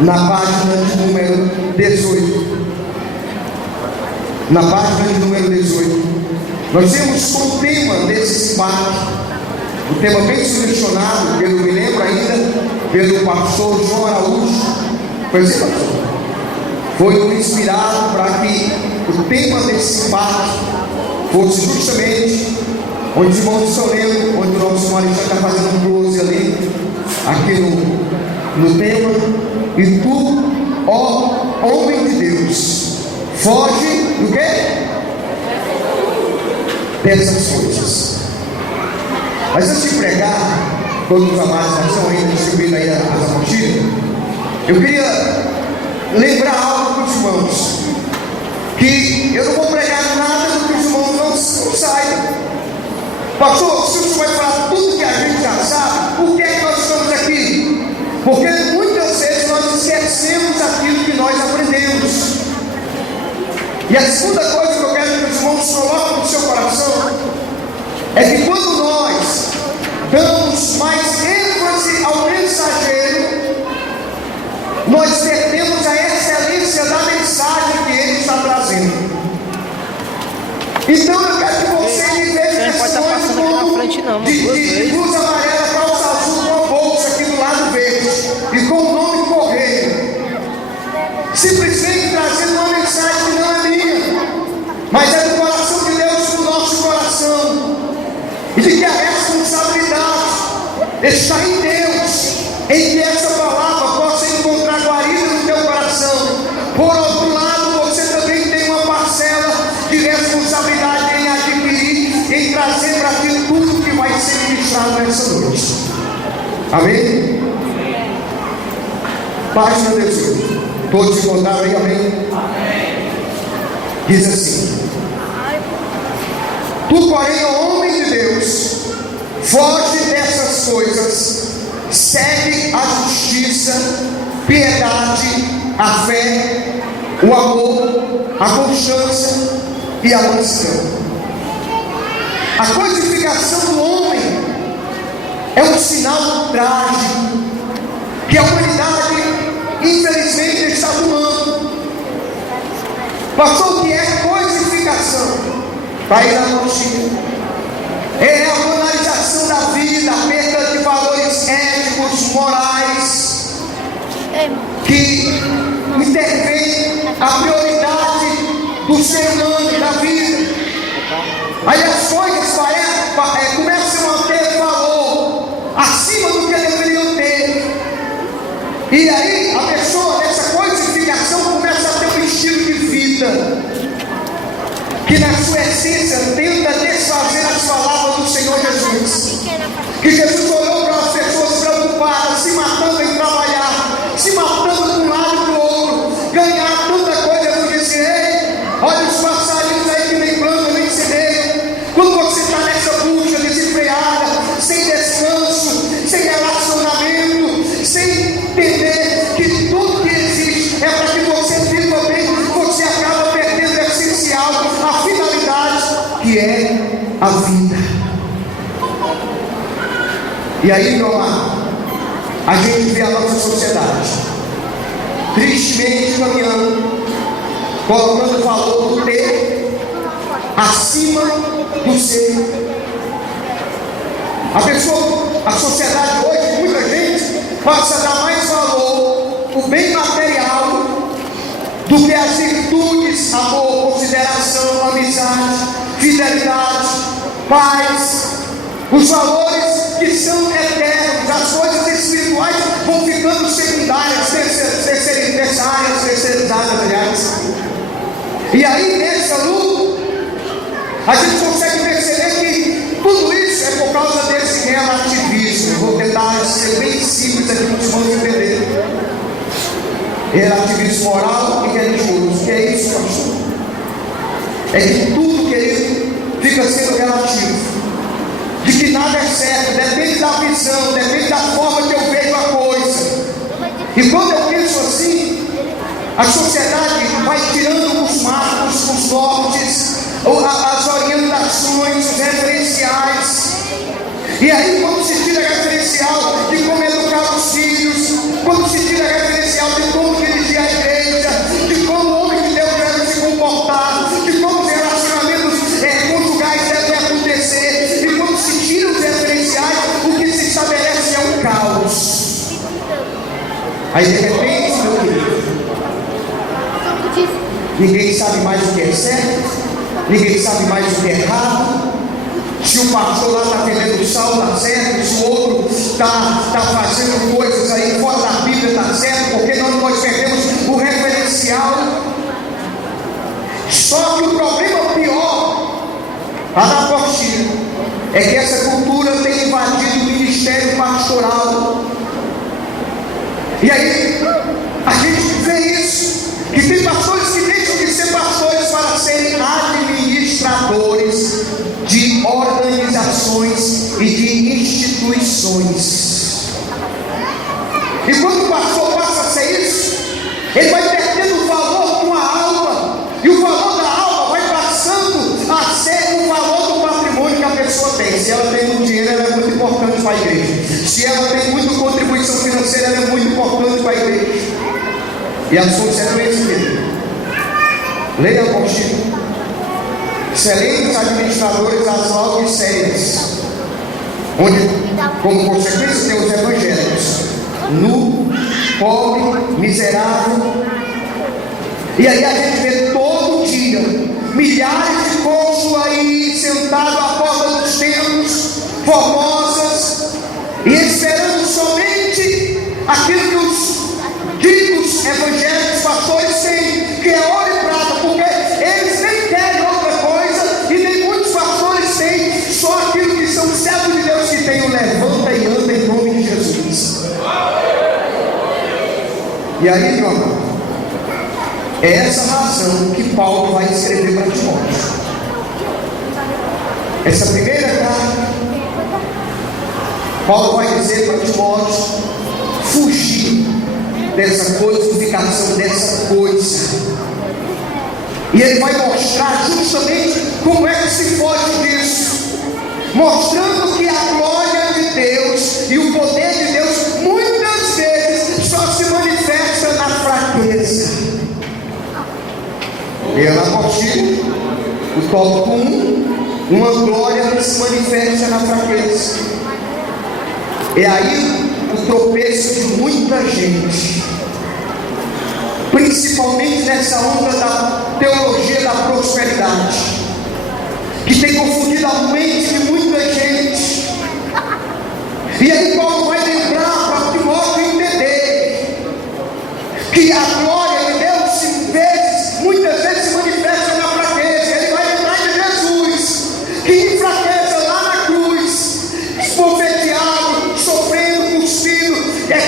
na página de número 18. Na página de número 18, nós temos como tema desse parque, o tema bem selecionado, eu me lembro ainda, pelo pastor João Araújo. Foi inspirado para que o tema desse parque fosse justamente onde os irmãos estão lendo, onde o nosso marido está fazendo um close ali, aqui no tema. E tu, ó homem de Deus, foge do quê? Dessas coisas. Mas antes de pregar, todos os amados estão ainda distribuindo aí as apostilas, eu queria lembrar algo para os irmãos, que eu não vou pregar nada do que os irmãos não saibam. Pastor, se o senhor vai falar tudo que a gente já sabe, por que é que nós estamos aqui? Porque muitas vezes nós esquecemos aquilo que nós aprendemos. E a segunda coisa que eu quero que os irmãos coloquem no seu coração é que quando nós damos mais ênfase ao mensageiro, nós perdemos a excelência da mensagem que ele está trazendo. Então eu quero que você me veja questões como de luz amarela, calça azul, com a bolsa aqui do lado verde e com o nome correio, simplesmente trazendo uma mensagem que não é minha, mas é do coração de Deus para o nosso coração, e de que a responsabilidade está em Deus, em que essa palavra possa encontrar guarida no teu coração. Por outro lado, você também tem uma parcela de responsabilidade em adquirir, em trazer para ti tudo que vai ser ministrado nessa noite. Amém? Página 18. Todos encontraram aí, amém? Amém. Diz assim: tu, porém, ó homem de Deus, foge dessas coisas, segue a justiça, piedade, a fé, o amor, a constância e a mansidão. A codificação do homem é um sinal trágico que a humanidade infelizmente está tomando. Pastor, o que é codificação? Está aí na notícia. É a banalização da vida, a perda de valores éticos, morais, que intervém a prioridade do ser humano, da vida. Aí as coisas começam a ter valor acima do que deveriam ter. E aí a pessoa nessa codificação começa a ter um estilo de vida que na sua essência tenta desfazer as palavras do Senhor Jesus. Que Jesus olhou para as pessoas preocupadas, se matando em trabalhar, se matando de um lado e do outro, ganhar tanta coisa. Eu disse: ei, olha os passarinhos aí que nem plantam nem semeiam. Quando você está nessa busca desesperada, sem descanso, sem relacionamento, sem entender que tudo que existe é para que você viva bem, você acaba perdendo o essencial, a finalidade, que é a vida. E aí, meu amado, a gente vê a nossa sociedade tristemente caminhando, colocando o valor do ter acima do ser. A sociedade hoje, muita gente passa a dar mais valor ao bem material do que as virtudes, amor, consideração, amizade, fidelidade, paz, os valores que são eternos. As coisas espirituais vão ficando secundárias, terceirizadas, aliás. E aí, nessa luta, a gente consegue perceber que tudo isso é por causa desse relativismo. Vou tentar ser bem simples aqui para os irmãos entenderem. Relativismo moral e religioso. O que é isso, pastor? É que tudo, querido, fica sendo relativo. De que nada é certo, depende da visão, depende da forma que eu vejo a coisa. E quando eu penso assim, a sociedade vai tirando os marcos, os nortes, as orientações, os referenciais. E aí, quando se tira referencial de como educar os filhos, quando se tira referencial de Aí de repente, meu querido, ninguém sabe mais o que é certo, ninguém sabe mais o que é errado. Se o pastor lá está perdendo o sal, está certo. Se o outro está fazendo coisas aí fora da Bíblia, está certo. Porque nós perdemos o referencial. Só que o problema pior lá na apostila é que essa cultura tem invadido o ministério pastoral. E aí a gente vê isso, que tem pastores que deixam de ser pastores para serem administradores de organizações e de instituições. E quando o pastor passa a ser isso, ele vai perdendo o valor de uma alma, e o valor da alma vai passando a ser o valor do patrimônio que a pessoa tem. Se ela tem muito dinheiro, ela é muito importante para a igreja. Se ela tem muita contribuição financeira, ela é muito importante para a igreja. E as consequências dele. Leia a apostila. Excelentes administradores das Laodiceas, onde, como consequência, tem os evangelhos: nu, pobre, miserável. E aí a gente vê todo dia milhares de cônjuges aí sentados à porta dos templos, formosas, e esperando somente aquilo que os ditos evangélicos, pastores têm, que é ouro e prata, porque eles nem querem outra coisa, e nem muitos pastores têm, só aquilo que são servos de Deus que tem o levanta e anda em nome de Jesus. E aí, meu amor, é essa razão que Paulo vai escrever para Timóteo. Essa primeira carta, Paulo vai dizer para Timóteo fugir dessa codificação, dessa coisa. E ele vai mostrar justamente como é que se foge disso, mostrando que a glória de Deus e o poder de Deus muitas vezes só se manifesta na fraqueza. E ela apostila o tópico 1, uma glória que se manifesta na fraqueza. É aí o tropeço de muita gente, principalmente nessa onda da teologia da prosperidade, que tem confundido a mente de muita gente. E aí Paulo vai lembrar para Timóteo entender que a glória de Deus muitas vezes se manifesta na fraqueza. Ele vai lembrar de Jesus, que em fraqueza lá na cruz, esbofeteado, sofrendo, cuspido,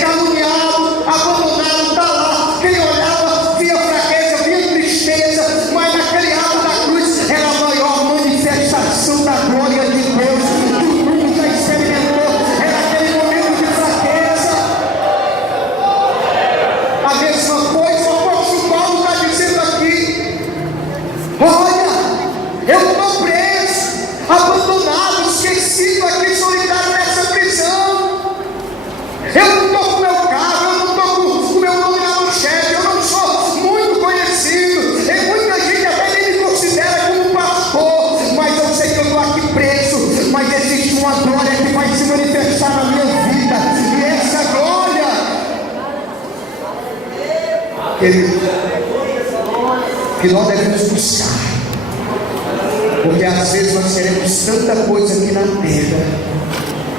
caluniado, abandonado, está lá. Quem olhava via fraqueza, via tristeza, mas naquele ato da cruz era a maior manifestação da glória de Deus que o mundo já experimentou. Era aquele momento de fraqueza. A mesma coisa o apóstolo Paulo está dizendo aqui: olha, eu estou preso, abandonado, esquecido aqui, solitário nessa prisão. Eu não estou com meu carro, eu não estou com o meu nome na manchete, eu não sou muito conhecido, e muita gente até nem me considera como pastor, mas eu sei que eu estou aqui preso. Mas existe uma glória que vai se manifestar na minha vida, e essa glória, que nós devemos buscar, porque às vezes nós queremos tanta coisa aqui na terra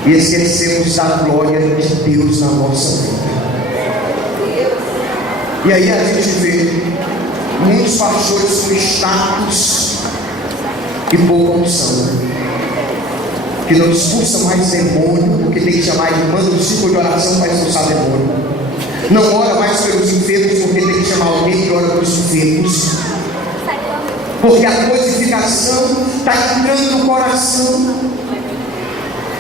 e esquecemos da glória de Deus na nossa vida. E aí a gente vê muitos pastores com status e pouca unção, que não expulsa mais demônio, porque tem que chamar e manda um ciclo de oração para expulsar demônio. Não ora mais pelos enfermos, porque tem que chamar alguém que ora pelos enfermos, porque a codificação está entrando no coração.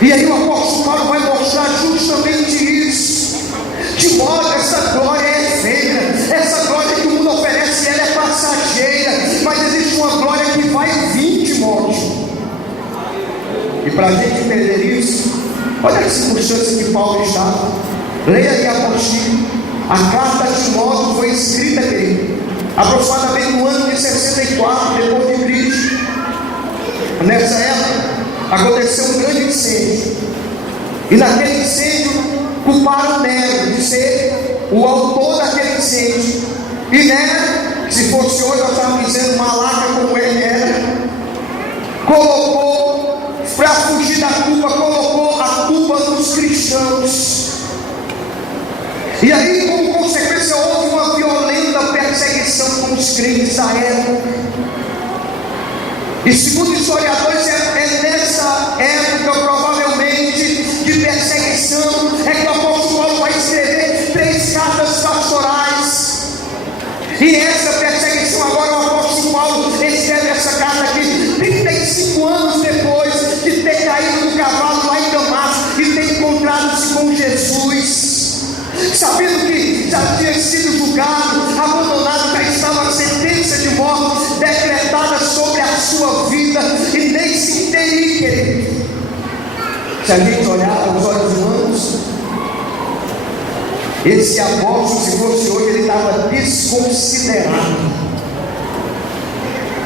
E aí o apóstolo Paulo vai mostrar justamente isso. Timóteo, essa glória é efêmera, essa glória que o mundo oferece, ela é passageira, mas existe uma glória que vai vir, Timóteo. E para a gente entender isso, olha a circunstância que Paulo está. Leia aí a apostila. A carta de Timóteo foi escrita, querido, aproximadamente no ano de 64 depois de Cristo. Nessa época aconteceu um grande incêndio, e naquele incêndio culparam Nero de ser o autor daquele incêndio, e né, se fosse hoje nós estávamos dizendo malaca como ele era, colocou, para fugir da culpa, colocou a culpa nos cristãos. E aí, como consequência, houve uma violenta perseguição com os crentes da época. E segundo historiadores, é nessa época, provavelmente, de perseguição, é que o apóstolo Paulo vai escrever 3 cartas pastorais. E essa perseguição, agora o apóstolo Paulo escreve essa carta aqui 35 anos depois de ter caído do cavalo lá em Damasco e ter encontrado-se com Jesus, sabendo que já tinha sido julgado, abandonado, já estava a sentença de morte decretada sobre a sua vida, e nem se entendi, querido. Se a gente olhar os olhos humanos, esse apóstolo, se fosse hoje, ele estava desconsiderado.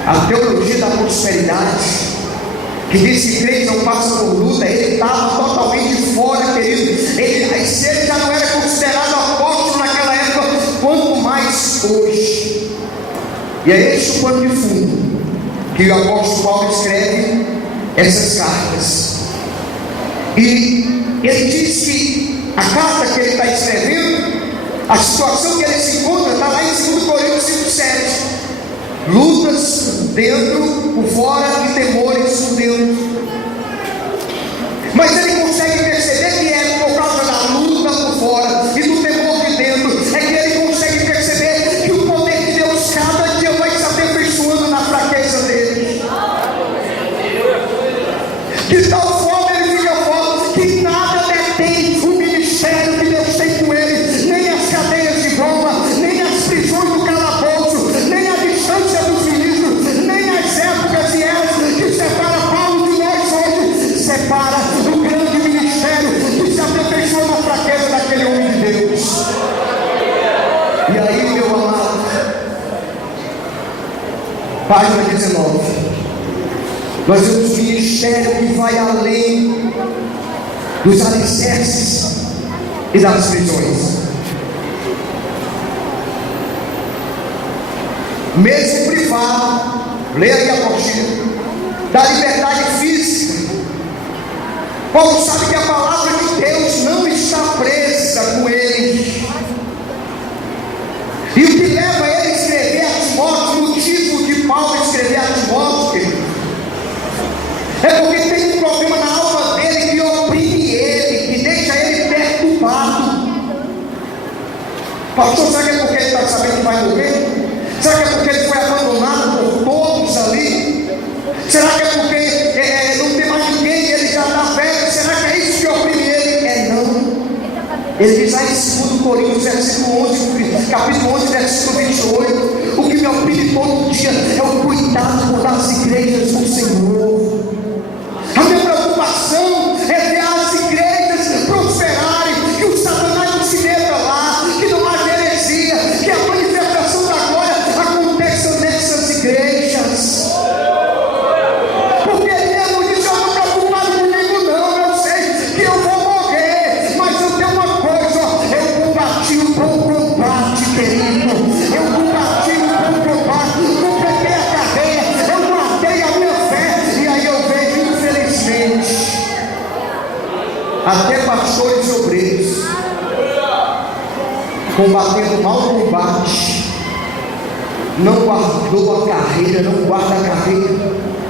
A teologia da prosperidade, que diz que crente não passa por luta, ele estava totalmente fora, querido. Se ele já não era considerado apóstolo naquela época, quanto mais hoje. E é este o pano de fundo que o apóstolo Paulo escreve essas cartas. E ele diz que a carta que ele está escrevendo, a situação que ele se encontra, está lá em 2 Coríntios 5,7. Lutas dentro, por fora, e temores por dentro. Mas ele consegue perceber que é por causa da luta por fora e do temor de dentro, é que ele consegue perceber que o poder de Deus cada dia vai se aperfeiçoando na fraqueza dele. De tal forma ele fica forte que nada detém o ministério que Deus tem com ele, nem as cadeias de Roma, nem as prisões do calabouço, nem a distância dos ministros, nem as épocas e eras que separa Paulo de nós hoje, separa o grande ministério que se aperfeiçoa na fraqueza daquele homem de Deus. E aí, meu amado, página 19, nós temos um ministério que vai além dos alicerces e das prisões. Mesmo privado, leia aí a apostila, da liberdade física, Paulo sabe que a palavra de Deus não está presa com ele. E o que leva ele a escrever a Timóteo, o motivo de Paulo escrever a Timóteo, é porque tem um problema na alma dele que oprime ele, que deixa ele perturbado. Pastor, será que é porque ele está sabendo que vai morrer? Será que é porque ele foi abandonado por todos ali? Será que é porque não tem mais ninguém e ele já está velho? Será que é isso que oprime ele? É não. Ele diz lá em 2 Coríntios, capítulo 11, versículo 28, o que me oprime todo dia é o cuidado das igrejas do Senhor. A minha preocupação é ver as igrejas prosperarem, que o Satanás não se meta lá, que não haja heresia, que a manifestação da glória aconteça nessas igrejas. Porque ele mesmo disse: eu não estou preocupado comigo não, eu sei que eu vou morrer, mas eu tenho uma coisa, eu combati o bom combate, querido, eu combati o bom combate, completei a carreira, eu guardei a minha fé. E aí eu vejo, infelizmente, até pastores e obreiros combatendo mal o combate, não guardou a carreira, não guarda a carreira,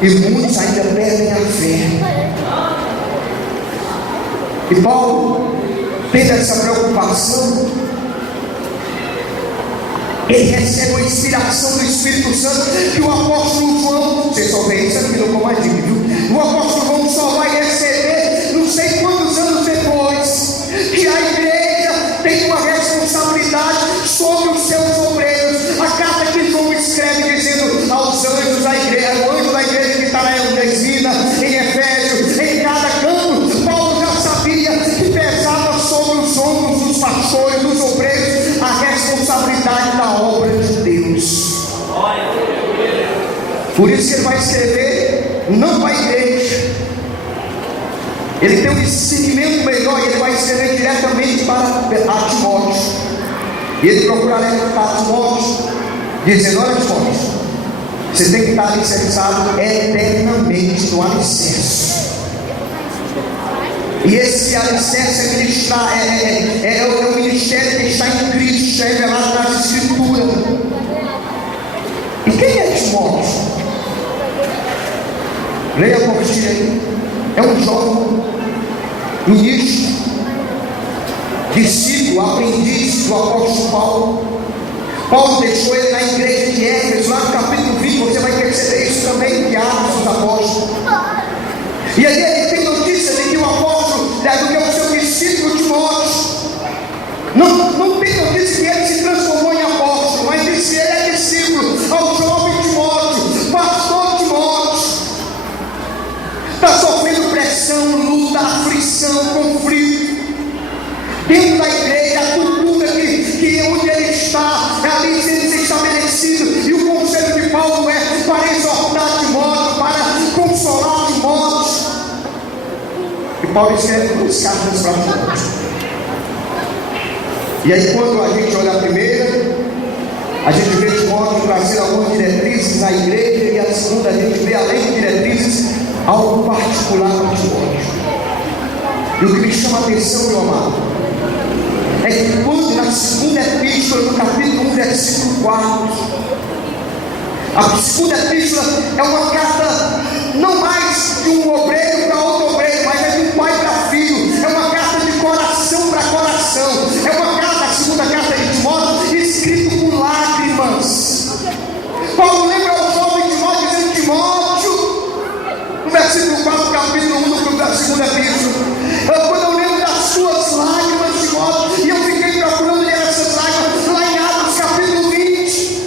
e muitos ainda perdem a fé. E Paulo, tendo essa preocupação, ele recebe a inspiração do Espírito Santo, que o apóstolo João, você só vê isso aqui no comandinho, viu? O apóstolo João só vai receber não sei quantos anos depois, que a igreja tem uma responsabilidade sobre os seus obreiros. A carta que João escreve dizendo aos anjos da igreja, o anjo da igreja que está na Eudesina, em Efésios, em cada canto, Paulo já sabia que pesava sobre os ombros dos pastores, dos obreiros, a responsabilidade da obra de Deus. Por isso que ele vai escrever não para a igreja, ele tem um discernimento melhor e ele vai escrever diretamente para Timóteo. E ele procura levantar Timóteo, dizendo: olha, Timóteo, você tem que estar alicerçado eternamente no alicerce. E esse alicerce é ministrar, é o ministério que está em Cristo, é revelado nas Escrituras. E quem é Timóteo? Leia a apostila aí. É um jovem ministro, discípulo, aprendiz do apóstolo Paulo. Paulo deixou ele na igreja de Éfeso, lá no capítulo 20, você vai perceber isso também em Atos dos Apóstolos. E aí ele tem notícia de que o apóstolo, do que é o seu discípulo Timóteo, não tem notícia que ele se transformou em apóstolo, mas disse que ele é discípulo ao jovem Timóteo, pastor Timóteo. Está sofrendo pressão, luta, aflição, conflito dentro da igreja, a cultura que onde ele está, ali sendo estabelecido. E o conselho de Paulo é para exortar Timóteo, para consolar Timóteo. E Paulo escreve 2 cartas para Timóteo. E aí, quando a gente olha a primeira, a gente vê Timóteo trazer algumas diretrizes à igreja, e a segunda a gente vê, além de diretrizes, algo particular para Timóteo. E o que me chama a atenção, meu amado, é que quando na segunda epístola, no capítulo 1, versículo 4, a segunda epístola é uma carta não mais de um obreiro para outro obreiro, mas é de um pai para filho, é uma carta de coração para coração, é uma carta, a segunda carta de Timóteo, escrita com lágrimas. Paulo lembra ao jovem Timóteo, dizendo: Timóteo, no versículo 4, capítulo 1 da segunda epístola, quando eu lembro das suas lágrimas, Timóteo, e eu fiquei procurando ler essas lágrimas lá em Atos capítulo 20,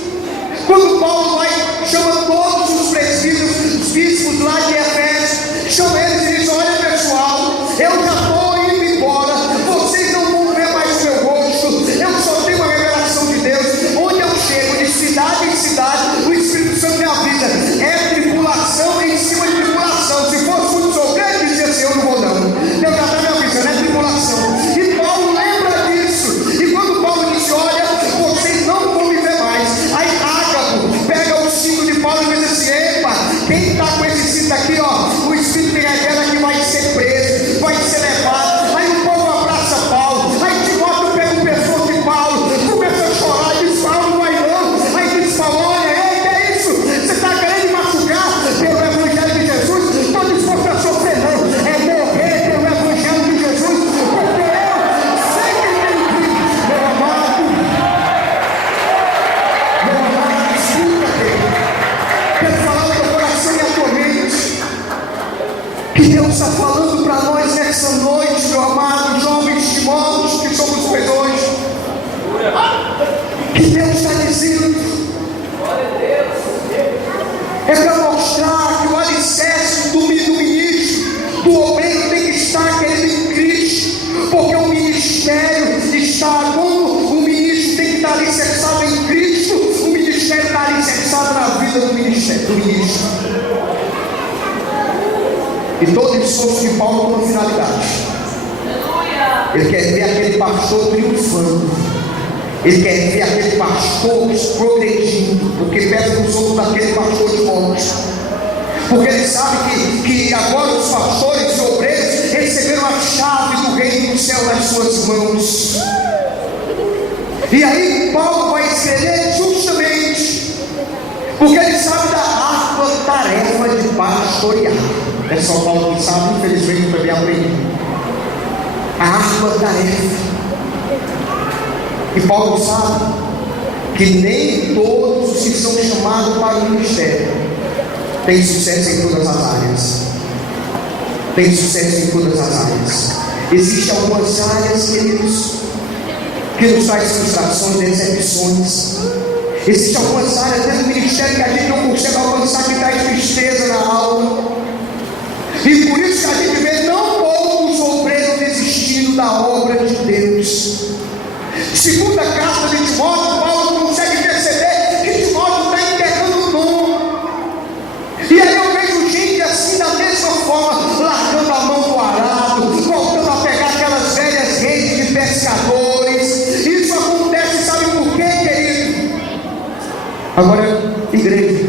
quando Paulo vai, chama todos os presbíteros, os bispos lá de Efésios, chama eles e diz: olha, pessoal, eu já estou indo embora, vocês não vão ver mais o meu rosto, eu só tenho uma revelação de Deus. Onde eu chego, de cidade em cidade, o Espírito Santo me avisa, é tribulação em cima de tribulação. Se fosse muito sofrer, dizia assim: eu não vou não, Deus já está me avisando, é tribulação. E Paulo lembra disso, e quando Paulo disse: olha, vocês não vão me ver mais, aí Ágabo pega o cinto de Paulo e diz assim: epa, quem está com esse cinto aqui, ó, o Espírito me revela que vai ser preso, vai ser levado. Aí o povo abraça Paulo, aí Timóteo pega o pescoço de Paulo, começa a chorar e diz: Paulo, não vai não. Aí diz Paulo: olha, que é isso? Você está querendo me machucar pelo Evangelho de Jesus? Estou disposto a sofrer não, é morrer pelo Evangelho de Jesus, porque eu sei que tenho Cristo. Meu amado, escuta, quero falar o teu coração e a tua mente, que Deus está falando para nós nessa noite, meu amado, jovens Timóteos, que somos perdões, que Deus está dizendo, é para mostrar que o alicerce do ministro, do obreiro, tem que estar, querido, em Cristo, porque o ministério está, como o ministro tem que estar alicerçado em Cristo, o ministério está alicerçado na vida do ministro. E todo esforço de Paulo com uma finalidade. Ele quer ver aquele pastor triunfando. Ele quer ver aquele pastor progredindo, porque perto dos outros daquele pastor de monte. Porque ele sabe que agora os pastores e obreiros receberam a chave do reino do céu nas suas mãos. E aí Paulo vai escrever justamente porque ele sabe da árdua tarefa de pastorear. É só Paulo que sabe, infelizmente eu também aprendi. A árdua tarefa. E Paulo sabe que nem todos os que são chamados para o ministério têm sucesso em todas as áreas. Tem sucesso em todas as áreas. Existem algumas áreas, queridos, que nos traz frustrações, decepções. Existem algumas áreas dentro do ministério que a gente não consegue alcançar, que traz tristeza na alma. E por isso que a gente vê não poucos obreiros desistindo da obra de Deus. Segunda carta de Timóteo, Paulo consegue perceber que Timóteo está entregando o dom. E aí eu vejo gente assim da mesma forma, largando a mão do arado, voltando a pegar aquelas velhas redes de pescadores. Isso acontece, sabe Agora, igreja,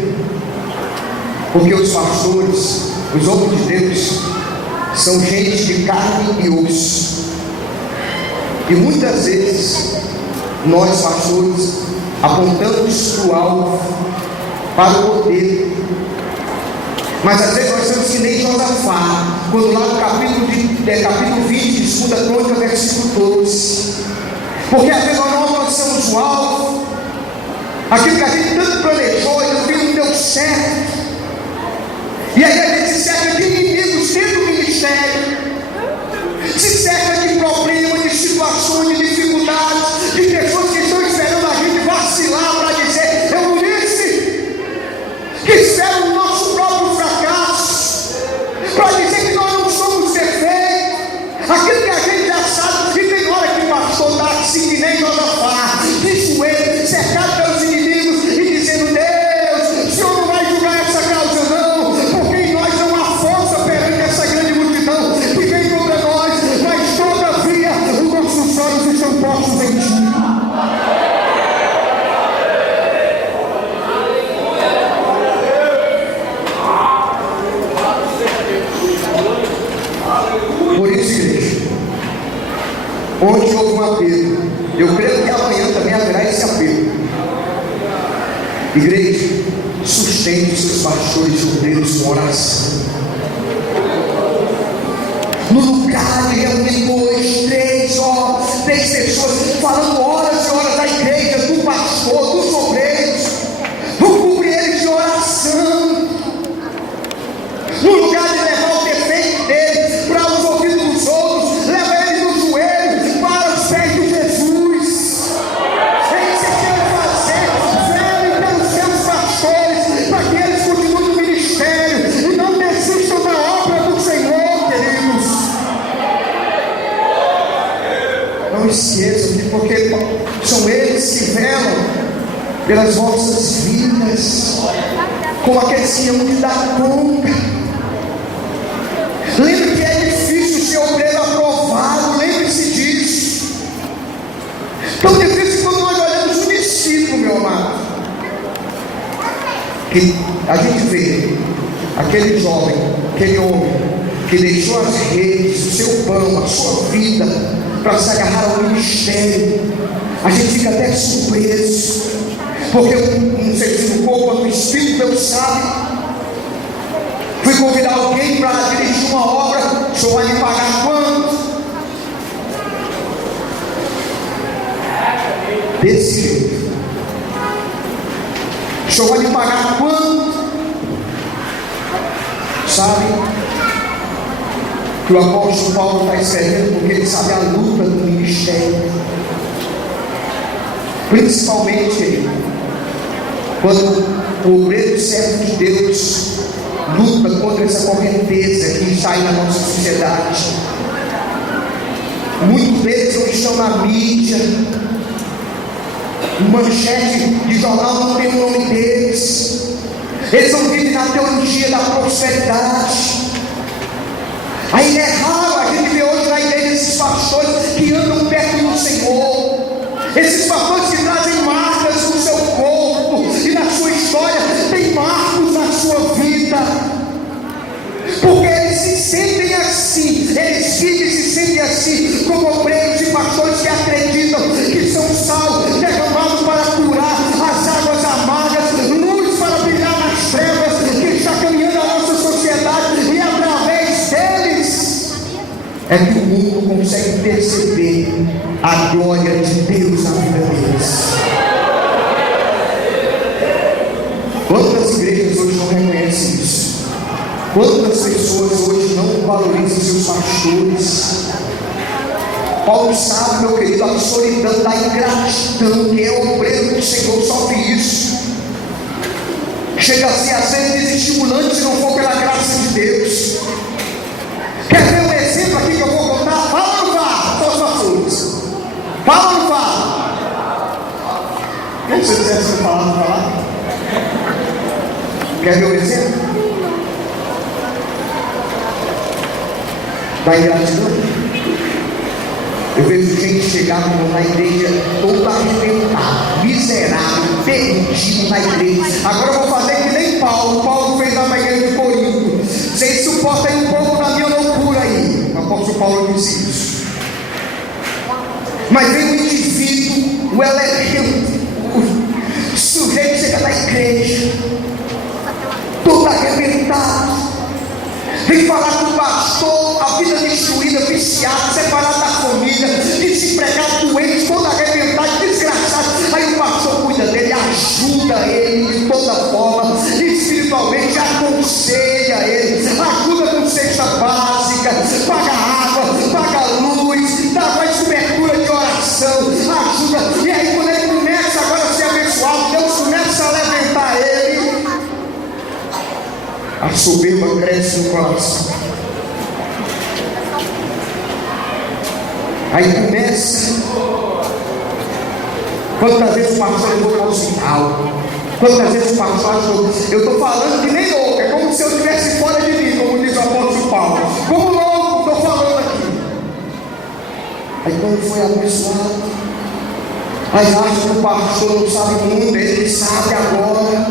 porque os pastores, os homens de Deus, são gente de carne e osso, e muitas vezes nós pastores apontamos para o alvo, para o poder, mas às vezes nós somos que nem Josafá, quando lá no capítulo 20 de 2 Crônicas, versículo 12, porque às vezes nós não alcançamos o alvo, aquilo que a gente tanto planejou e no fim não deu certo, e aí a gente se cerca de inimigos dentro do ministério, se cerca de problemas, de situações, de dificuldades, de pessoas que estão esperando a gente vacilar para dizer: eu disse, que esperam o nosso próprio fracasso, para dizer que nós não somos perfeitos, aquilo que a gente já sabe. E tem hora que o pastor está assim que nem Josafá, de joelho, cercado pelos inimigos e dizendo: Deus, o Senhor não vai julgar essa causa não, porque em nós não há força perante essa grande multidão que vem contra nós, mas todavia os nossos olhos estão postos em ti. Por isso, igreja, onde houve um apelo, eu creio que amanhã também haverá esse apelo. Igreja, sustente seus pastores obreiros com oração. No lugar de reunir 2, 3 horas, 3 pessoas, falando horas e horas da igreja, do pastor, dos obreiros, vou cobrir eles de oração. No lugar de levar o defeito deles para os ouvidos dos outros, leva eles no joelho para os pés de Jesus. É isso que eu quero fazer. Vele pelos seus pastores, para que eles continuem no ministério e não desistam da obra do Senhor, queridos. Não esqueçam de porque são eles que velam pelas vossas vidas, como aqueles que hão de dar conta. Lembre que é difícil ser obreiro aprovado, lembre-se disso. Tão difícil quando nós olhamos o discípulo, meu amado, que a gente vê aquele jovem, aquele homem que deixou as redes, o seu pão, a sua vida para se agarrar ao ministério. A gente fica até surpreso, porque não sei se no corpo ou no espírito, Deus sabe. Fui convidar alguém para dirigir uma obra, o senhor vai me pagar quanto? Desse jeito. O senhor vai me pagar quanto? Sabe que o apóstolo Paulo está escrevendo porque ele sabe a luta do ministério, principalmente quando o obreiro servo de Deus luta contra essa correnteza que está aí na nossa sociedade. Muitos deles não estão na mídia, manchete de jornal não tem o nome deles, eles não vivem na teologia da prosperidade. Aí é raro a gente ver hoje na igreja esses pastores que andam perto do Senhor, esses pastores que trazem marcas no seu corpo e na sua história, tem marcos na sua vida, porque eles se sentem assim, eles vivem e se sentem assim, como obreiros e pastores que acreditam que são sal derramado para curar as águas amargas, luz para brilhar nas trevas que está caminhando a nossa sociedade, e através deles é que o mundo consegue perceber a glória de Deus na vida deles. Quantas igrejas hoje não reconhecem isso? Quantas pessoas hoje não valorizam seus pastores? Paulo sabe, meu querido, a solidão da ingratidão que é o obreiro do Senhor, sofre isso. Chega a ser às vezes desestimulante se não for pela graça de Deus. Quer ver um exemplo aqui que eu vou contar? Fala ou não fala? Só os pastores. Fala ou não fala? Quem se você dissesse falar, não falar? Quer ver um exemplo? Da ingratidão. Eu vejo gente chegar na igreja toda arrebentada, miserável, perdido, perdido na igreja. Agora eu vou fazer que nem Paulo. Paulo fez lá na igreja de Corinto. Vocês suportam aí um pouco da minha loucura aí. O apóstolo Paulo disse isso. Mas vem um indivíduo, o elemento, o sujeito chega na igreja, todo arrebentado, vem falar com o pastor, a vida destruída, viciado, separado da família, desempregado, doente, todo arrebentado, desgraçado. Aí o pastor cuida dele, ajuda ele de toda forma, espiritualmente aconselha ele, ajuda com cesta básica, paga água, paga luz, dá mais cobertura de oração, ajuda. E aí quando ele começa agora a ser abençoado, Deus começa a levantar ele, a soberba cresce no coração. Aí começa. Quantas vezes o pastor levou para o hospital? Quantas vezes o pastor achou? Eu estou falando que nem louco, é como se eu estivesse fora de mim, como diz o apóstolo Paulo. Como louco estou falando aqui. Aí quando foi abençoado, aí acha que o pastor não sabe muito, ele sabe agora.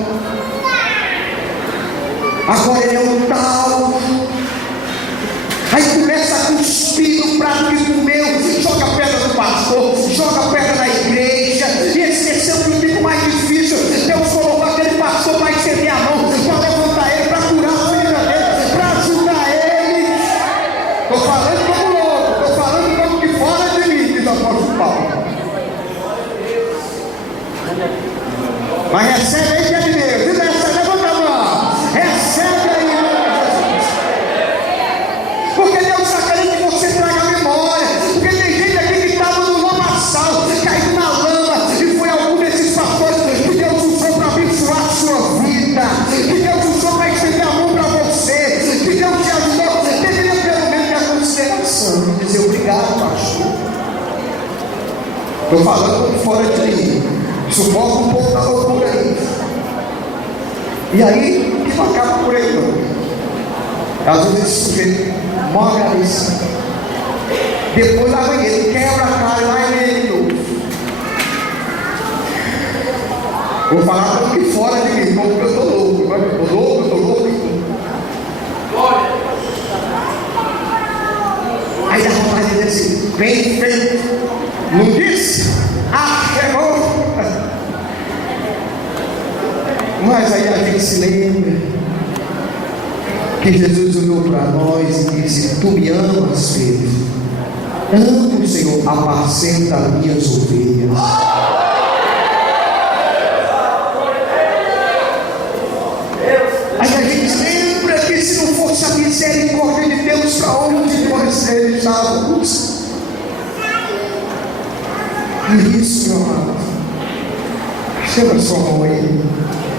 Agora ele é um tal. Aí começa a cuspir no prato que comeu, joga pedra no pastor, joga pedra na igreja, e esqueceu que o tempo mais difícil, Deus colocou aquele pastor para estender a mão, para levantar ele, para curar a vida dele, para ajudar ele. Estou falando como louco, estou falando como que fora de mim, diz o apóstolo Paulo. Mas recebe aí que é de Deus, levanta a mão, recebe aí. Porque Deus está querendo que você traga a memória. Porque tem gente aqui que estava no lamaçal, caiu na lama, e foi algum desses pastores que Deus usou para abençoar a sua vida, que Deus usou para estender a mão para você, que Deus te ajudou. Deveria pelo menos ter a consideração de dizer obrigado, pastor. Estou falando fora de mim, suporta um pouco da loucura aí. E aí, que não acaba por aí, não. Às vezes esse sujeito morre a lição. Depois lá vem ele, quebra a cara, lá vem ele de novo. Vou falar como que fora de mim, como que eu estou louco. Eu estou louco. Aí dá vontade de dizer assim, bem feito. Não disse? Chegou. Mas aí a gente se lembra que Jesus olhou para nós e disse: Tu me amas, filho. Amo, Senhor, apacenta as minhas ovelhas. Aí a gente lembra que se não fosse a misericórdia de Deus, para onde nós estávamos? E isso, meu amado, chega sua mão aí,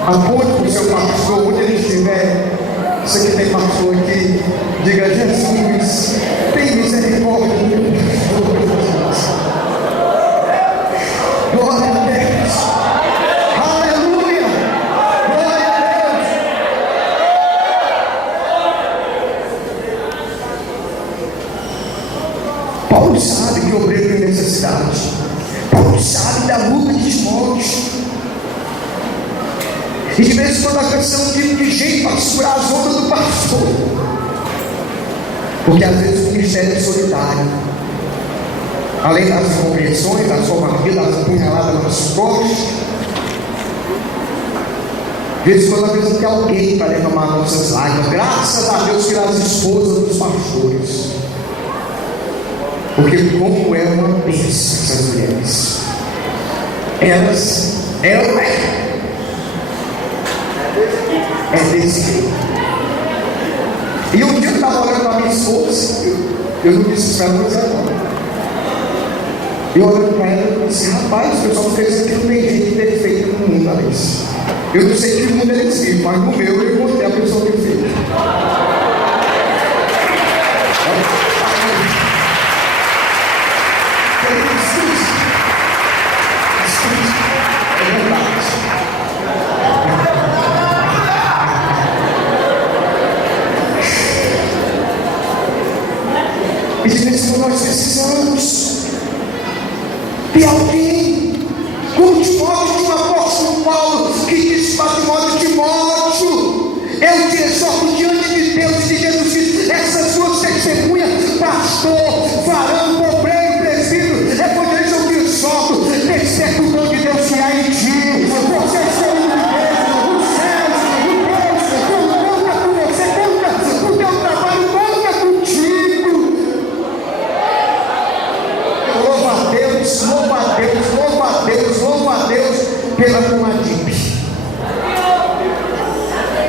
aponte para o seu pastor, onde ele estiver. Você que tem pastor aqui, diga: Jesus, tem misericórdia de mim. Glória a Deus, aleluia, glória a Deus. Paulo sabe que o obreiro tem necessidade. Paulo sabe da luta de desmonte. E de vez em quando a canção de jeito para segurar as ondas do pastor. Porque às vezes o ministério é solitário. Além das incompreensões, da sua barriga, das apunhaladas nas costas. De vez em quando a pessoa tem alguém para derramar nossas lágrimas. Graças a Deus pelas esposas dos pastores. Porque como é uma bênção essas mulheres. Elas é desse jeito. E um dia eu estava olhando para minha esposa, eu não disse para ela, não. Eu olhando para ela e disse: rapaz, o pessoal fez aqui, não tem gente perfeita no mundo, Alice. Eu não sei que mundo eles vivem, mas no meu eu encontrei a pessoa perfeita. É verdade. E de vez em quando nós precisamos ter alguém como Timóteo, de um apóstolo Paulo, pela Comadip,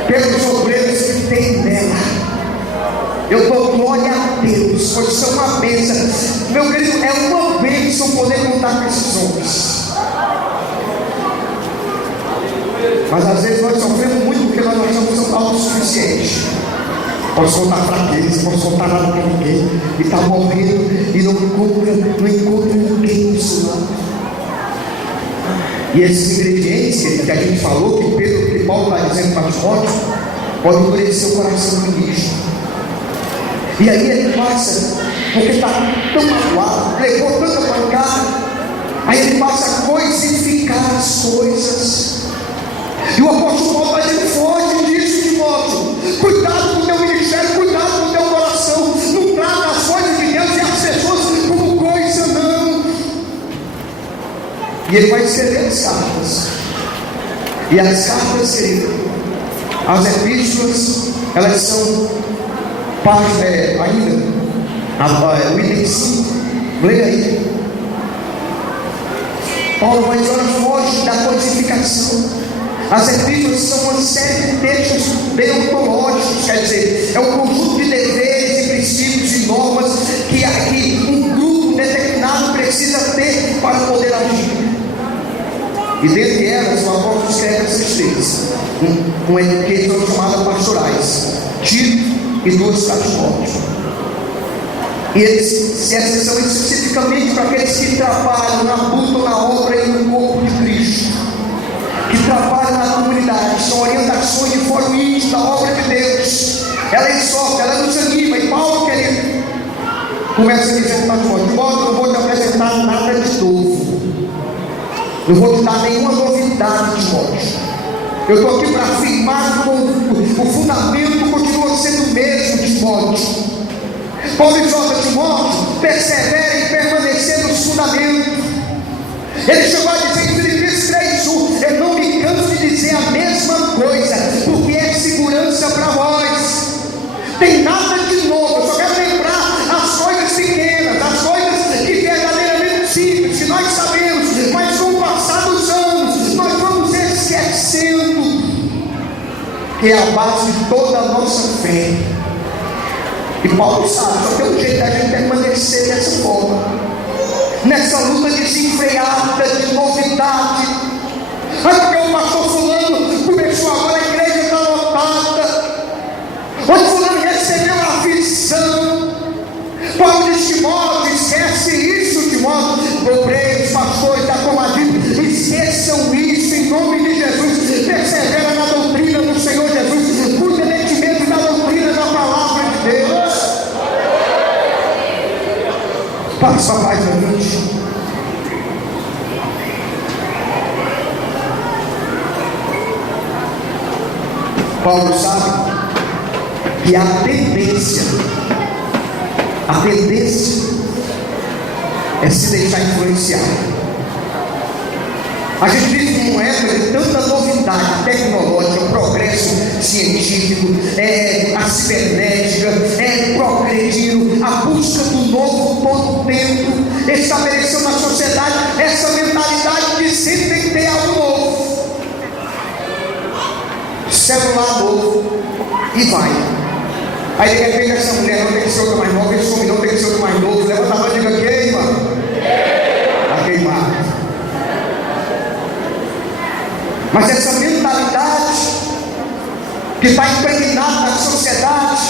pelos obreiros que tem nela. Eu dou glória a Deus, pois são uma bênção. Meu querido, é uma bênção poder contar com esses homens. Mas às vezes nós sofremos muito porque nós somos autossuficientes. Posso contar fraqueza, posso contar nada para ninguém, e está morrendo e não encontra ninguém no seu lado. E esses ingredientes que a gente falou, que Paulo está dizendo para Timóteo, podem endurecer o coração do ministro. E aí ele passa, porque está tão magoado, levou tanta pancada, aí ele passa a coisificar as coisas. E o apóstolo Paulo está dizendo: foge disso, Timóteo. Cuidado com o teu ministério, cuidado com o teu coração. Não trata as coisas de Deus e as pessoas como coisa, não. E ele vai escrever as cartas. E as cartas, querido, as epístolas, elas são ainda, o item 5, leia aí. Paulo vai dizer: foge da codificação. As epístolas são uma série de textos deontológicos, quer dizer, é um conjunto de deveres e princípios e normas que um grupo determinado precisa ter para poder agir. E dentre elas, o apóstolo escreve essas três, que são chamadas pastorais: Tito e 2 para Timóteo. E eles são especificamente para aqueles que trabalham na luta, na obra e no corpo de Cristo, que trabalham na comunidade. São orientações de foro íntimo da obra de Deus. Ela exorta, ela nos anima. E Paulo, querido, começa dizendo para Timóteo: Timóteo, não vou te apresentar nada de novo, não vou te dar nenhuma novidade, Timóteo. Eu estou aqui para afirmar que o fundamento continua sendo o mesmo, Timóteo. Paulo exorta Timóteo: persevera em permanecer nos fundamentos. Ele chegou a dizer em Filipenses 3:1: eu não me canso de dizer a mesma coisa, porque é segurança para vós. Tem nada de novo, eu só quero lembrar as coisas pequenas, as coisas que verdadeiramente simples, que nós sabemos, mas com o passar dos anos nós vamos esquecendo, que é a base de toda a nossa fé. E Paulo sabe, só tem um jeito da gente permanecer dessa forma, nessa luta desenfreada de novidade. Mas porque o pastor fulano começou agora, a igreja está lotada, onde fulano recebeu a visão. Paulo diz: Timóteo, esquece isso, Timóteo. Obreiros, pastores da Comadip, esqueçam isso em nome de Jesus. Persevera na doutrina do Senhor Jesus, cuida mesmo da doutrina da palavra de Deus. Passa a página 20. Paulo sabe que a tendência é se deixar influenciar. A gente vive numa época de tanta novidade tecnológica, progresso científico, a cibernética, progredindo, a busca do novo todo o tempo, estabeleceu na sociedade essa mentalidade de sempre tem que ter algo novo, celular novo, e vai. Aí de repente essa mulher não tem que ser outra mais nova, esse homem não tem que ser outro mais novo, levanta a mão e diga: queima, está queimado. Mas essa mentalidade que está impregnada na sociedade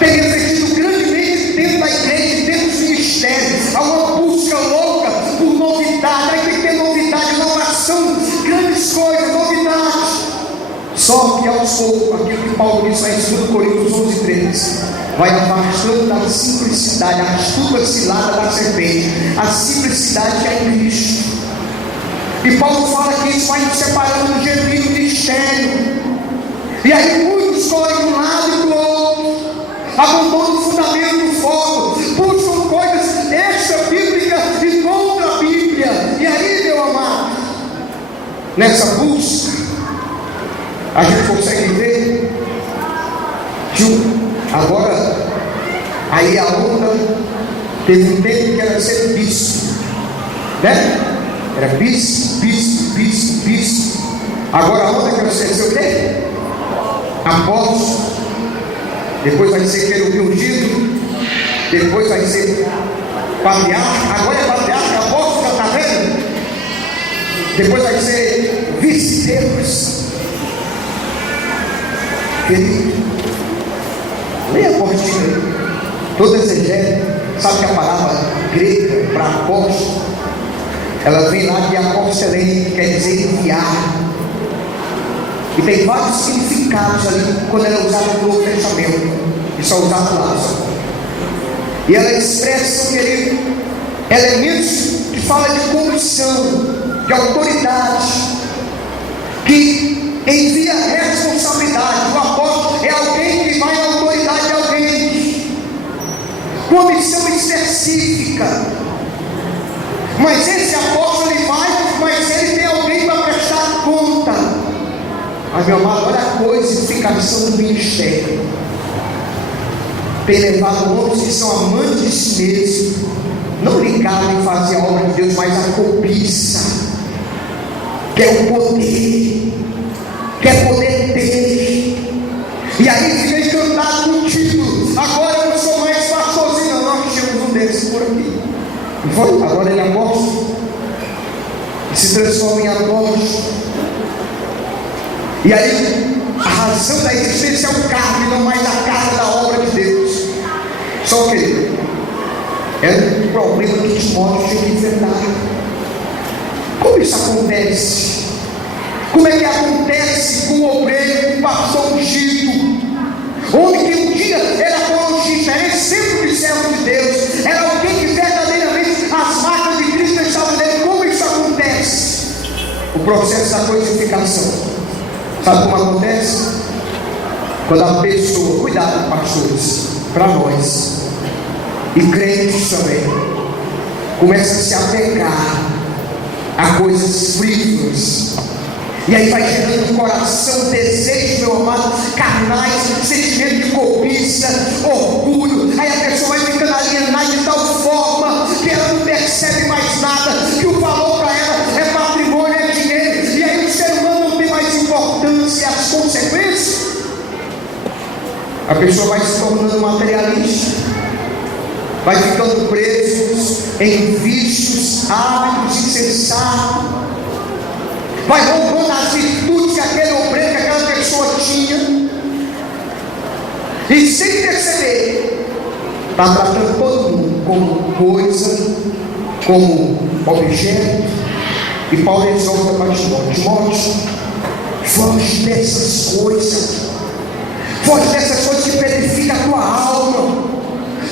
tem refletido grandemente dentro da igreja, dentro dos ministérios. Há uma busca louca por novidade. Aí tem que ter novidade, inovação, grandes coisas, novidade. Só que aos poucos, aquilo que Paulo disse lá em 2 Coríntios 11:13, vai afastando da simplicidade, a astuta cilada da serpente, a simplicidade que é em Cristo. E Paulo fala que isso vai nos separando do genuíno mistério. E aí muitos correm de um lado e do outro, abandonam o fundamento do foco, buscam coisas extra-bíblicas e contra a Bíblia. E aí, meu amado, nessa busca, a gente consegue ver que agora, aí a onda teve um tempo que era ser visto, né? Era bispo, bispo, bispo, bispo. Agora a onda que você ser o quê? Apóstolo. Depois vai ser querubim ungido. Depois vai ser patriarca. Agora é patriarca, apóstolo, já está vendo? Depois vai ser vice-deus. Querido, leia a apostila. Todo exegeta sabe que a palavra grega para apóstolo, ela vem lá de apóstolene, que quer dizer enviar. E tem vários significados ali quando ela é usada no Novo Testamento. Isso é usado lá. E ela expressa, querido, elementos que falam de comissão, de autoridade, que envia responsabilidade. O apóstolo é alguém que vai à autoridade de alguém, com uma missão específica. Mas esse apóstolo ele vai, mas ele tem alguém para prestar conta. Mas meu amado, olha a coisificação do ministério. Tem levado homens que são amantes de si mesmos, não ligados em fazer a obra de Deus, mas a cobiça, quer o poder, quer poder ter. E aí fica encantado com o título. Agora eu não sou mais pastorzinho, não. Nós tínhamos um desses por aqui. E foi, agora ele é apóstolo. E se transforma em apóstolo. E aí, a razão da existência é o cargo, e não mais a carga da obra de Deus. Só que é um problema que Timóteo tinha que enfrentar. Como isso acontece? Como é que acontece com o obreiro, com o pastor ungido? Homem que um dia era apologista, era sempre de servo de Deus, era alguém que verdadeiramente as marcas de Cristo estavam nele. Como isso acontece? O processo da coisificação. Sabe como acontece? Quando a pessoa, cuidado, pastores, para nós, e crentes também, começa a se apegar a coisas frívolas, e aí vai gerando no coração desejo, meu amado, carnais, sentimento de cobiça, orgulho. Aí a pessoa vai ficando alienada de tal forma que ela não percebe mais nada, que o valor para ela é patrimônio, é dinheiro, e aí o ser humano não tem mais importância. As consequências, a pessoa vai se tornando materialista, vai ficando preso em vícios, hábitos insensatos, vai roubando as virtudes que aquele obreiro, que aquela pessoa tinha, e sem perceber, está tratando todo mundo como coisa, como objeto. E Paulo exorta para Timóteo: foge dessas coisas, foge dessas coisas que petrificam a tua alma.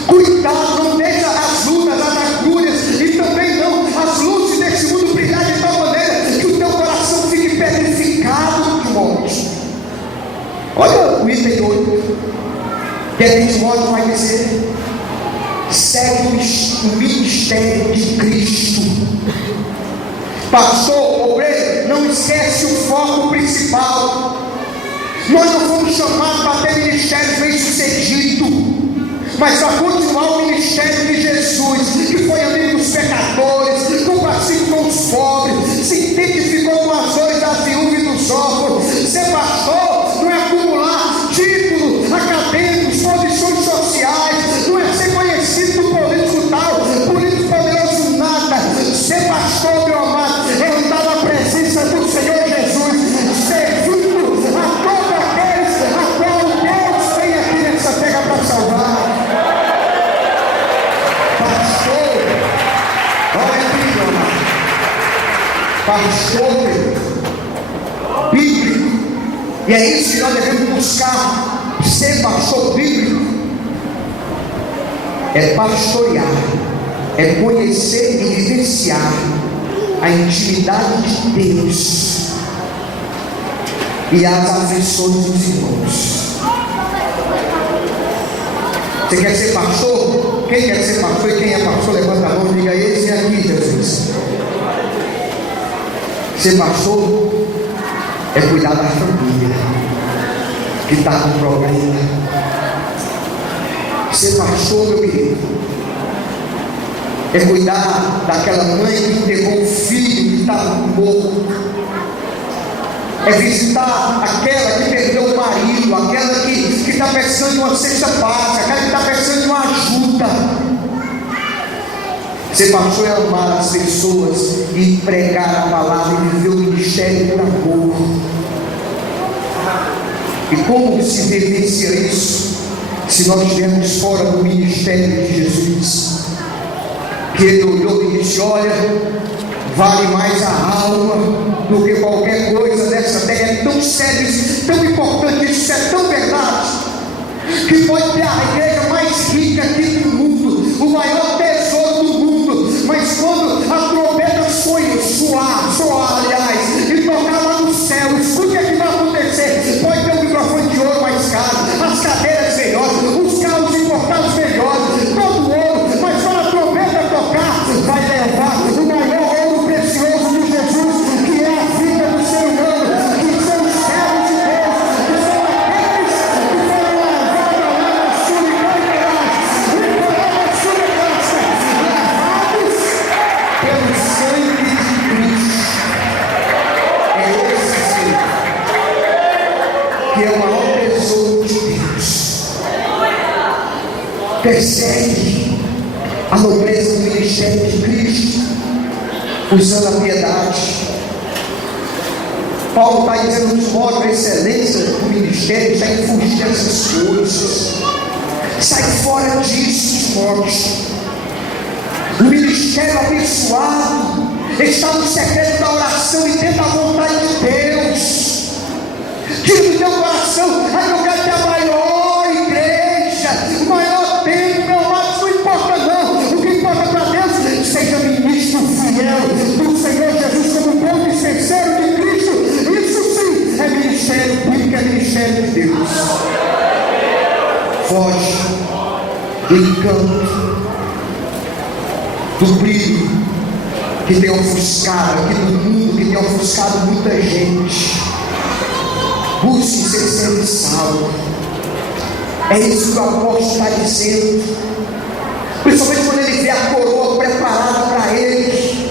Cuidado, não deixa as lutas, as agulhas, e também não as luzes desse mundo brilhar de tal maneira que o teu coração fique petrificado, Timóteo. Olha o item 8, que é que Timóteo vai dizer: segue o ministério de Cristo. Pastor, obreiro, não esquece o foco principal. Nós não fomos chamados para ter ministério bem sucedido, mas para continuar o ministério de Jesus, que foi amigo dos pecadores, compassivo com os pobres, se identificou com as dores das viúvas e dos órfãos. Ser pastor não é acumular títulos acadêmicos, posições sociais, não é ser conhecido por político tal, político poderoso, nada. Ser pastor, meu amado, é andar na presença do Senhor Jesus, servindo a todos aqueles a qual Deus tem aqui nessa terra para salvar. Pastor bíblico, e é isso que nós devemos buscar. Ser pastor bíblico é pastorear, é conhecer e vivenciar a intimidade de Deus e as aflições dos irmãos. Você quer ser pastor? Quem quer ser pastor e quem é pastor, levanta a mão e diga: esse aqui, Jesus. Ser pastor é cuidar da família que está com problema. Ser pastor, meu querido, É cuidar daquela mãe que entregou o filho que estava morto. É visitar aquela que perdeu o marido, aquela que está precisando de uma cesta básica, aquela que está precisando de uma ajuda. Ser pastor é amar as pessoas e pregar a palavra e viver o ministério do amor. E como se vivencia isso se nós estivermos fora do ministério de Jesus? Que ele olhou e disse: olha, vale mais a alma do que qualquer coisa dessa terra. É tão sério isso, tão importante isso, é tão verdade, que pode ter a igreja mais rica aqui do mundo, o maior tesouro do mundo, mas quando a trombeta soar, aliás, e tocar lá no céu, escute o que vai acontecer. Pode ter um microfone de ouro mais caro, as cadeiras melhores, os carros importados melhores, todo o ouro, mas quando a trombeta tocar, vai levar o maior ouro precioso de Jesus, que é a vida do ser humano, que são os servos de Deus, que são aqueles que foram lavados lá na sua lavados pelo sangue de Cristo. É esse sim que é o maior tesouro de Deus. Persegue a nobreza do ministério de Cristo, usando a piedade. Paulo está dizendo de modo a excelência do ministério está em fugir dessas coisas. Sai fora disso, Timóteo. O ministério abençoado está no secreto da oração e dentro da vontade de Deus. Tira do teu coração: ai, eu quero ter a maior igreja, o maior templo, meu amado, isso não importa não. O que importa para Deus, seja ministro fiel do Senhor Jesus como bom dispenseiro de Cristo. Isso sim é ministério bíblico, é ministério de Deus. Foge do encanto, do brilho que tem ofuscado aqui no mundo, que tem ofuscado muita gente. Busque ser sempre salvo. É isso que o apóstolo está dizendo. Principalmente quando ele vê a coroa preparada para ele,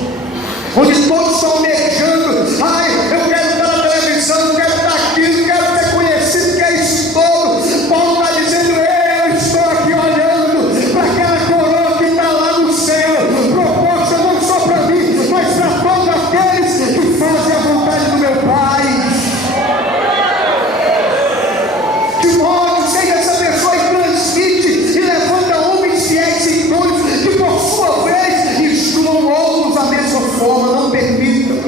onde todos estão almejando: ai, eu quero estar na televisão, eu quero estar aqui, eu quero ser conhecido, que é isso todo. Paulo está dizendo: eu estou aqui olhando para aquela coroa que está lá no céu, proposta não só para mim, mas para todos aqueles que fazem a vontade do meu Pai. Timóteo, seja essa pessoa e transmite e levanta homens fiéis e idôneos que por sua vez instruam outros da mesma forma. Não permitam,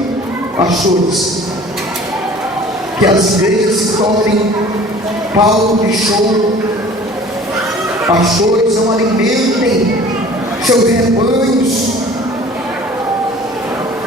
pastores, que as igrejas se tornem palco de show. Pastores, não alimentem seus rebanhos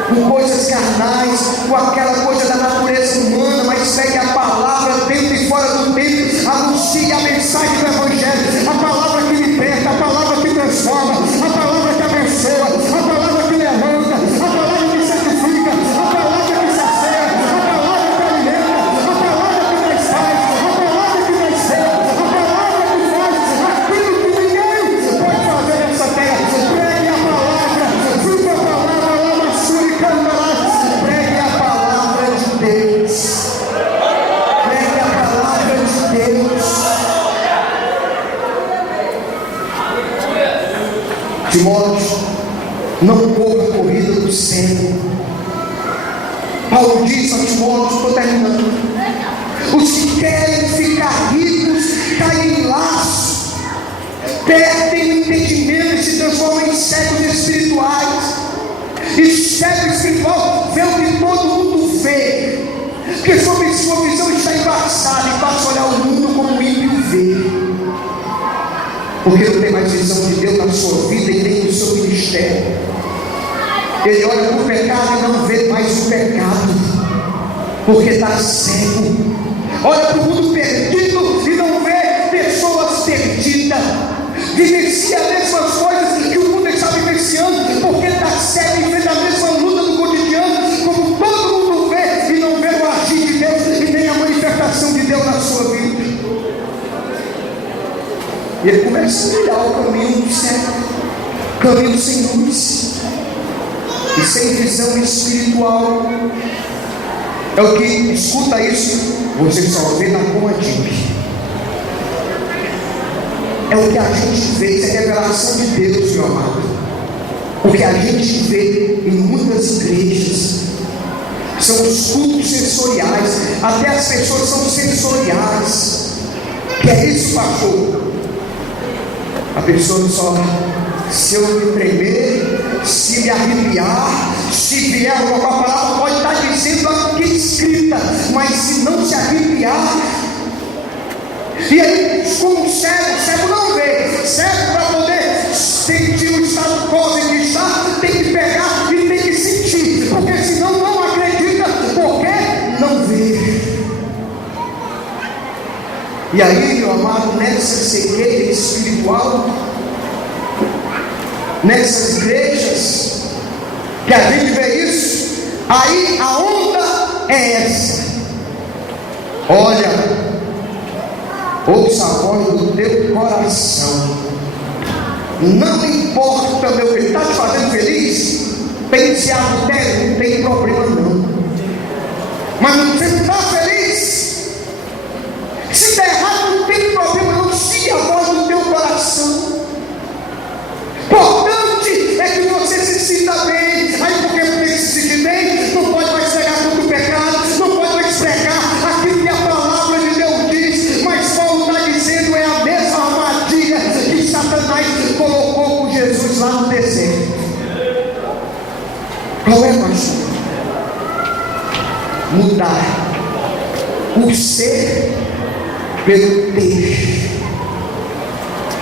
com coisas carnais, com aquela coisa da natureza humana, mas segue a palavra dentro e fora do templo. Anuncie a mensagem do Evangelho, a palavra que liberta, a palavra que transforma, a palavra que abençoa, a palavra que levanta, a palavra que santifica, a palavra que sacia, a palavra que alimenta, a palavra que traz paz, a palavra que traz fé, a palavra que faz aquilo que ninguém pode fazer nessa terra. Pregue a palavra, viva a palavra, lama sua e cantarás. Pregue a palavra de Deus. Pregue a palavra de Deus. Timóteo, não corra a corrida do cego. Paulo diz a Timóteo, estou terminando: os que querem ficar ricos caem em laço, perdem o entendimento e se transformam em cegos espirituais. E cego espiritual vê o que todo mundo vê, porque sua visão está embaçada e passa a olhar o mundo como o ímpio vê, porque não tem mais visão de Deus na sua vida e nem no seu ministério. Ele olha para o pecado e não vê mais o pecado, porque está cego. Olha para o mundo perdido e não vê pessoas perdidas. Vivencia as mesmas coisas que o mundo está vivenciando, porque está cego e vê a mesma luta do cotidiano, como todo mundo vê, e não vê o agir de Deus e nem a manifestação de Deus na sua vida. E ele começa a olhar o caminho do cego, caminho sem luz e sem visão espiritual. É o que, escuta isso, você só vê na Comadimp. É o que a gente vê, isso é revelação de Deus, meu amado. O que a gente vê em muitas igrejas são os cultos sensoriais. Até as pessoas são sensoriais. Que é isso, pastor? A pessoa só, se eu me tremer, se me arrepiar, se vier uma palavra, pode estar dizendo aqui escrita, mas se não se arrepiar, e aí, como cego não vê, cego para poder sentir o estado cósmico que está, tem que pegar e tem que sentir, porque senão não acredita, porque não vê. E aí, meu amado, nessa cegueira espiritual, nessas igrejas que a gente vê isso, aí a onda é essa. Olha, ouça a voz do teu coração. Não importa, meu filho, está te fazendo feliz? Pense adultério, não tem problema não. Mas você não está feliz? Se der errado, não tem problema não. Siga a voz do teu coração. Importante é que você se sinta bem. Aí porque se sentir bem, não pode mais pregar contra o pecado, não pode mais pregar aquilo que a palavra de Deus diz. Mas Paulo está dizendo, é a mesma armadilha que Satanás colocou com Jesus lá no deserto. Qual é, pastor? Mudar o ser pelo ter.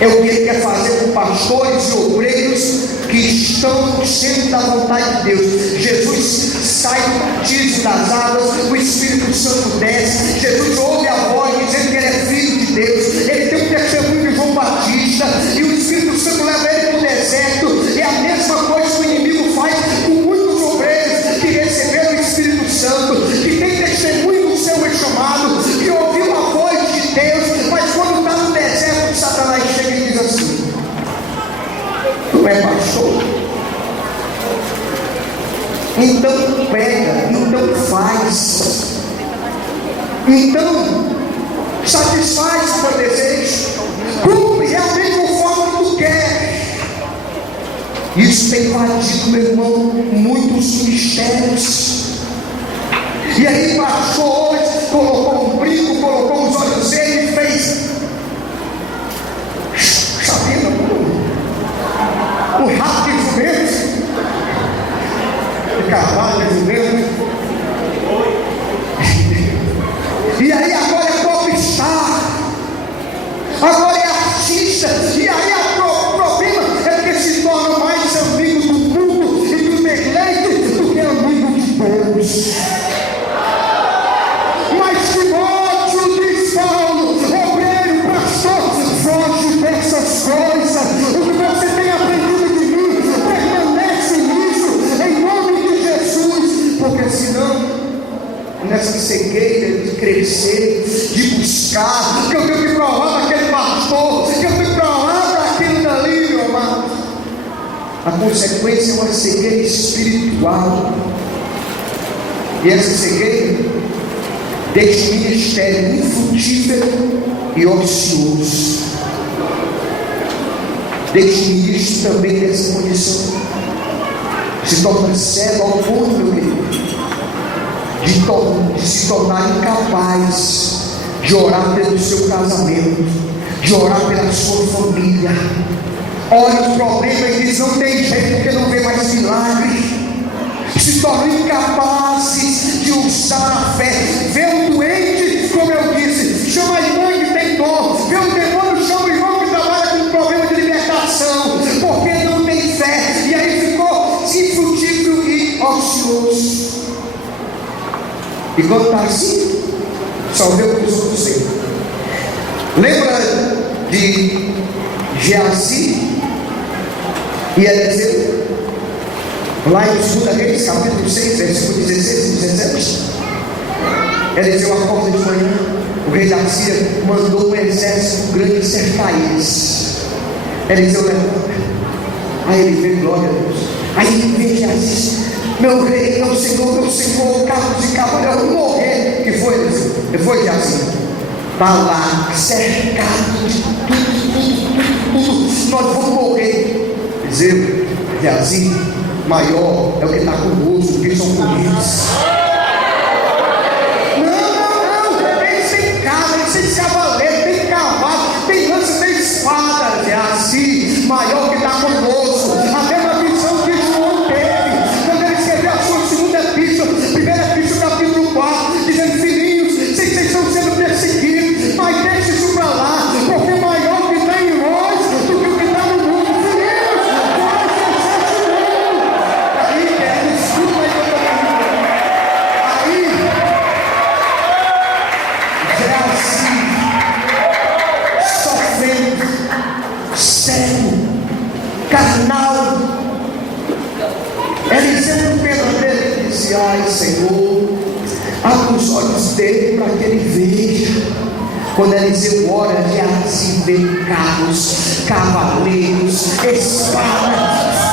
É o que ele quer fazer com pastores e obreiros que estão cheios da vontade de Deus. Jesus sai do batismo das águas, o Espírito Santo desce, Jesus ouve a voz dizendo que ele é filho de Deus, ele tem um testemunho de João Batista, e o Espírito Santo leva ele para o deserto. É a mesma coisa que o inimigo faz com muitos obreiros que receberam o Espírito Santo, que tem testemunho do seu chamado, que ouviu a voz de Deus, mas quando está no deserto, Satanás chega e diz assim: não é pastor? Então pega, então faz, então satisfaz o teu desejo, cumpre realmente conforme tu quer. Isso tem invadido, meu irmão, muitos mistérios. E aí pastor hoje colocou um brinco, colocou os olhos dele e fez, sabendo, um rato de jumento, de cavalo de jumento. E aí agora é popstar, agora é artista. E aí o problema é que se torna mais amigo do mundo e do deleite do que amigo de Deus. Mas Timóteo diz Paulo, obreiro, pastor, foge dessas coisas. O que você tem aprendido de mim, permanece nisso, em nome de Jesus, porque senão, nessa cegueira de crescer, de buscar, que eu tenho que provar daquele pastor, que eu tenho que provar daquele dali, meu amado, a consequência é uma cegueira espiritual. E essa cegueira deixa o ministério infrutífero e ocioso. Deixa o ministro também nessa condição, se torna cego ao ponto, meu querido, de se tornar incapaz de orar pelo seu casamento, de orar pela sua família. Olha o problema e diz: não tem jeito, porque não vê mais milagre. Se tornam incapazes de usar a fé. Vê um doente, como eu disse, chama a irmã que tem dor. Vê um demônio, chama o irmão que trabalha com problema de libertação, porque não tem fé. E aí ficou infrutífero e ocioso. E quando está assim, só vê o que os outros têm. Lembra de Geazi e Eliseu? Lá em 2 Reis, capítulo 6, versículo 16 e 17. Eliseu acorda de manhã, o rei da Síria mandou um exército grande cercar eles. Eliseu levanta, Aí ele vê, glória a Deus. Aí ele vê Geazi, meu rei, meu Senhor, carros de cavalo, eu vou morrer. Que foi, Eliseu? Que foi, Geazi? Está lá, cercado de tudo, nós vamos morrer. Eliseu, Geazi, maior é o que está conosco do que são com eles. Não, eles têm casa, eles têm cavaleiro, tem cavalo, tem lança, tem espada. Geazi, maior que está conosco. A mesma visão que João teve quando ele escreveu a sua segunda epístola, primeira epístola, capítulo 4, dizendo: filhinhos, vocês estão sendo perseguidos, mas deixe isso para lá, porque maior que está em nós do que o que está no mundo. Filhinhos, aí, desculpa aí, Geazi, sofrendo, cego, carnal. Eliseu no verdadeiro disse: ai, Senhor, abre os olhos dele para que ele veja. Quando Eliseu ora, Geazi vê carros, cavaleiros, espada,